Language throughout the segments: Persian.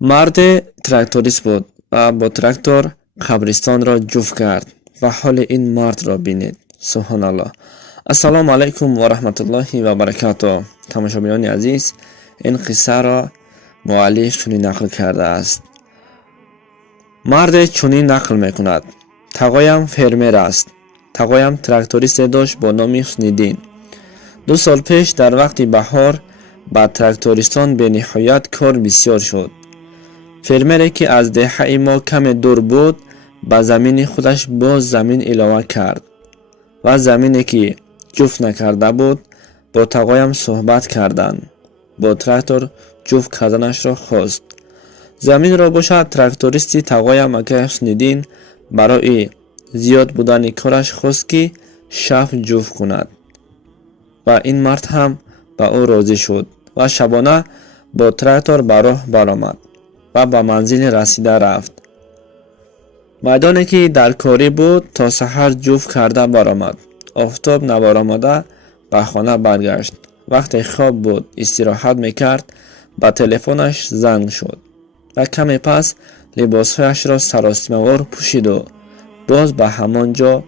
مرد تراکتوریست بود و با تراکتور قبرستان را جفت کرد و حال این مرد را بینید. سبحان الله. السلام علیکم و رحمت الله و برکاته. تماشاگران عزیز، این قصه را مؤلف چنین نقل کرده است. مرد چنین نقل میکند: تقایم فرمر است. تقایم تراکتوریست داشت با نام حسن‌الدین. 2 سال پیش در وقت بهار با تراکتوریستان به نهایت کار بسیار شد. فرمری که از دهه ما کم دور بود به زمین خودش باز زمین علاوه کرد و زمینی که جفت نکرده بود با تقایم صحبت کردند. با تراکتور جفت کردنش را خواست. زمین را باشد تراکتوریستی تقایم اکا حسن‌الدین برای زیاد بودن کارش خواست که شب جفت کند و این مرد هم با او راضی شد و شبانه با تراکتور به راه برآمد و به منزل رسیده رفت. میدانی که در کاری بود تا سحر جفت کرده برآمد. آفتاب نبرآمده به خانه برگشت. وقتی خواب بود استراحت میکرد به تلفنش زنگ شد و کمی پس لباسهایش را سراسیمه‌وار پوشید و باز به همان جا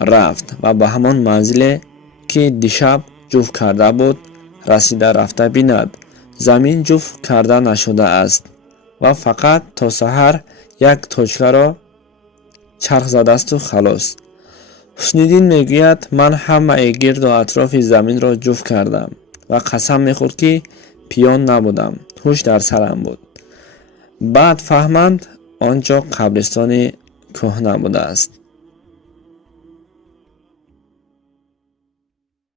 رفت و به همان منزلی که دیشب جفت کرده بود رسیده رفته بیند زمین جفت کرده نشده است و فقط تا سحر یک توچکه را چرخ زده است و خلاص. حسن‌الدین میگوید من همه گرد و اطراف زمین را جفت کردم و قسم میخورد که پیان نبودم، هوش در سرم بود. بعد فهمند آنجا قبرستان کهنه بوده است.